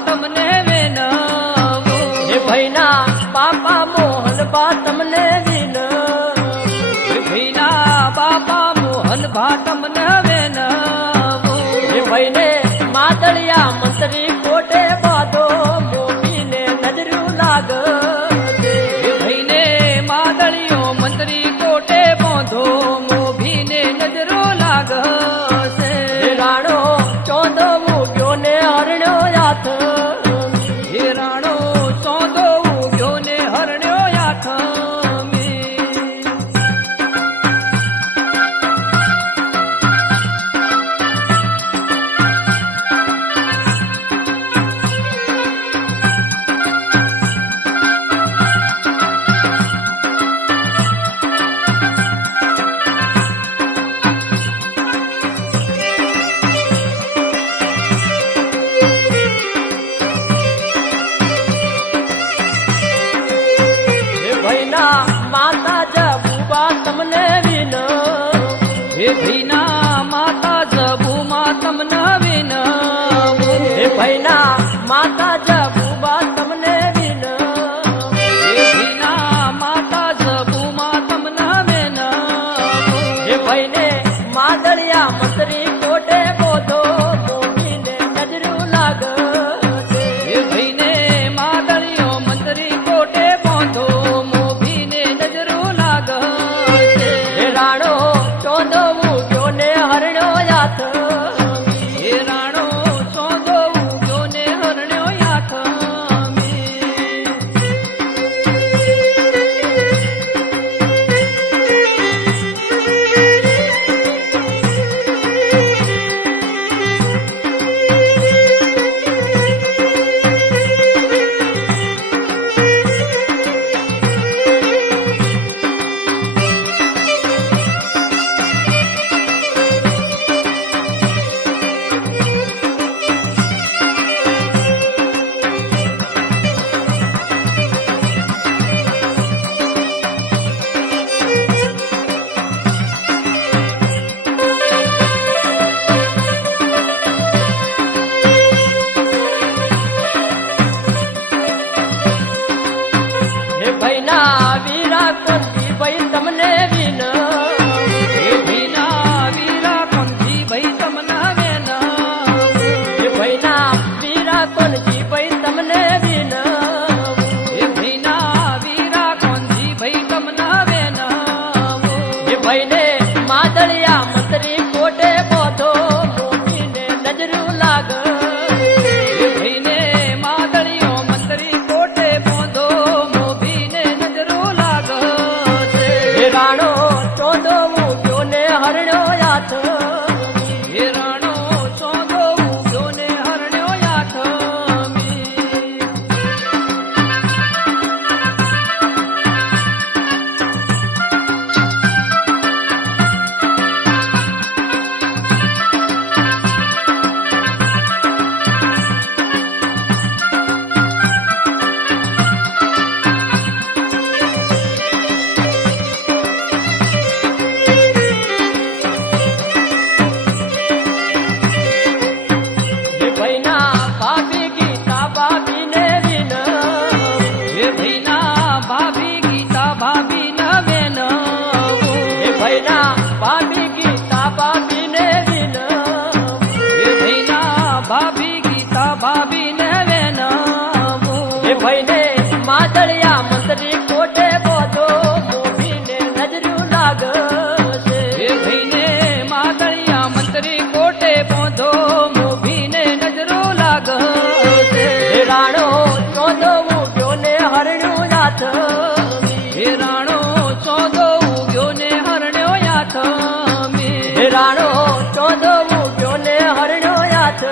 તમને વેનવું હે ભઈના બાપા મોહન બા તમને વિનવું હે ભઈના બાપા મોહન ભા તમને વેનવું હે ભઈને માદળિયા મંત્રી કોટે બાંધો મોતીને નજરું લાગે હે ભઈને માદળિયો મંત્રી કોટે બાંધો મોભીને નજરો લાગશે હે રાણો ચોંદો ઉગ્યો ને હરણ્યો હાથ હે રાણો ચોંદો ઉગ્યો ને હરણ્યો યાથમી ભઈના માતા જબુબા તમને વિનવું હે ભઈના માતા જબુમાં તમને વિનવું હે ભઈના માતા જબુબા તમને વિનવું હે ભઈના માતા જબુમાં તમને વિનવું હે ભઈને માદળિયા મંત્રી કોટે બોધો મોમીને નજરું લાગે હે ભઈને માદળિયો મંત્રી કોટે બાંધો મોભીને નજરો લાગશે હે રાણો ચોંદો ઉગ્યો ને હરણ્યો હાથ હે રાણો ચોંદો ઉગ્યો ને હરણ્યો યાથમી હે ભઈના વીરા કોંતી ભઈ તમને વિનવું હે ભઈના વીરા કોંજી ભઈ તમને વેનવું હે ભઈના વીરા કોંતી ભઈ તમને વિનવું હે ભઈના વીરા કોંજી ભઈ તમને વેનવું હે ભઈને માદળિયા મંત્રી કોટે બોધો મોતીને નજરું લાગે હે ભઈને માદળિયો મંત્રી કોટે બાંધો મોભીને નજરો લાગશે હે રાણો ચોંદો ઉગ્યો ને હરણ્યો હાથ હે રાણો ચોંદો ઉગ્યો ને હરણ્યો યાથમી હે ભઈના ભાભી ગીતા ભાભીને વિનવું હે ભઈના ભાભી ગીતા ભાભી ન વેનવું હે ભઈના ભાભી ગીતા ભાભીને વિનવું હે ભઈના ભાભી ગીતા ભાભી ન વેનવું હે ભઈને માદળિયા મંત્રી કોટે બોધો મોભીને નજરું લાગશે હે ભઈને માદળિયા મંત્રી કોટે બાંધો મોભીને નજરો લાગશે હે રાણો ચોંદો ઉગ્યો ને હરણ્યું હાથ હે રાણો ચોંદો ઉગ્યો ને હરણ્યો યાથમી હે રાણો ચોંદો ઉગ્યો ને હરણ્યો હાથ